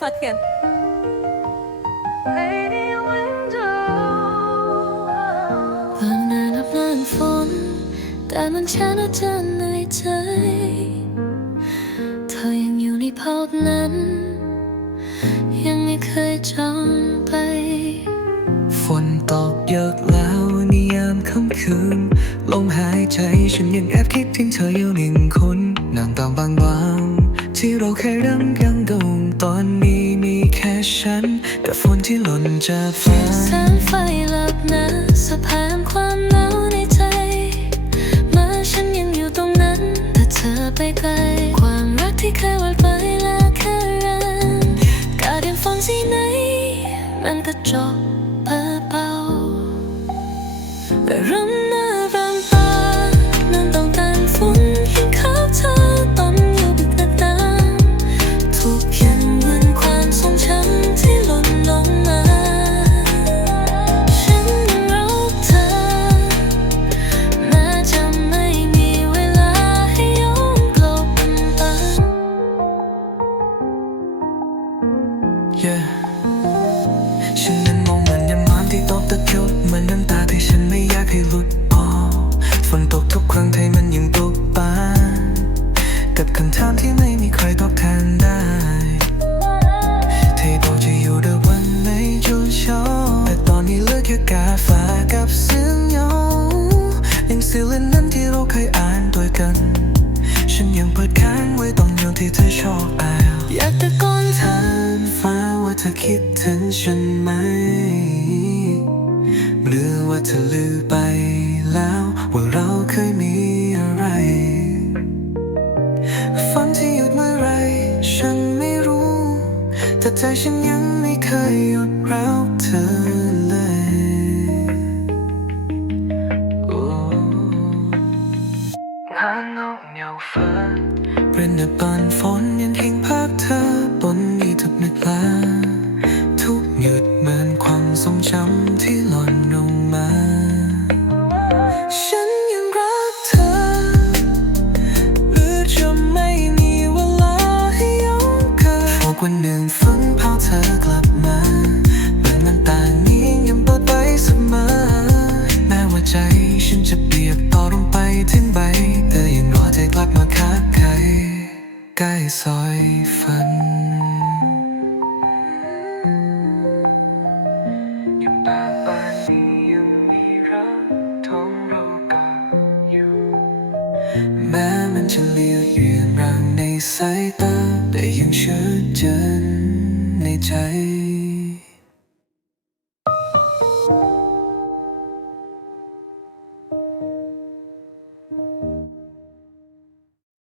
Fucking. Lady window บางนานนับนานฝน แต่มันช้าและจะเหนื่อยใจ เธอยังอยู่ในภาพนั้น ยังไม่เคยจางไป ฝนตกเยอะแล้วในยามค่ำคืน ลมหายใจฉันยังแอบคิดถึงเธออยู่หนึ่งคน นางตามบางบางๆที่เราเคยรักยัง ที่หล่นจากฟ้าแสงไฟหลับนะสะพานความหนาวในใจ เมาฉันยังอยู่ตรงนั้น แต่เธอไปไกล ความรักที่เคยวาดไปและแค่รันการยังฟังที่ไหน มันก็จบเบาแต่รำห ฉันนั้นมองเหมือนยามน้ำที่ตกตะครุดเหมือนน้ำตาที่ฉันไม่อยากให้หลุดออกฝนตกทุกครั้งที่มันยังตกปานกับคำถามที่ไม่มีใครตอบแทนได้เธอบอกจะอยู่ด้วยวันในจุดช้าแต่ตอนนี้เหลือแค่กาแฟกับเสียงเงายังซีเล่นนั้นที่เราเคยอ่านด้วยกัน ฉันยังเปิดค้างไว้ตอนอยู่ที่เธอชอบอ่านอยากตะโกนถามฟ้าว่าเธอคิดถึงฉัน หมหรือว่าเธอลืมไปแล้ว ว่าเราเคยมีอะไร ฝันที่หยุดเมื่อไรฉันไม่รู้ แต่ใจฉันยังไม่เคยหยุดรักเธอเลยงานนกเหนียวฟ้าเป็นดับบานฝนยังเห็นภา มทรงจำที่หล่นลงมา ฉันยังรักเธอ หรือจะไม่มีเวลาให้ย้อนกลับพอวันหนึ่งฝันพาเธอกลับมาเป็นน้ำตานี้ยังเปิดไปเสมอแม้ว่าใจฉันจะเปียกต่อลงไปถึงใบเธอยังรอใจกลับมาคักไขใกล้ซอยฝัน แม้มันจะเลี้ยวเยือนรางในสายตา แต่ยังเชื่อเจนในใจ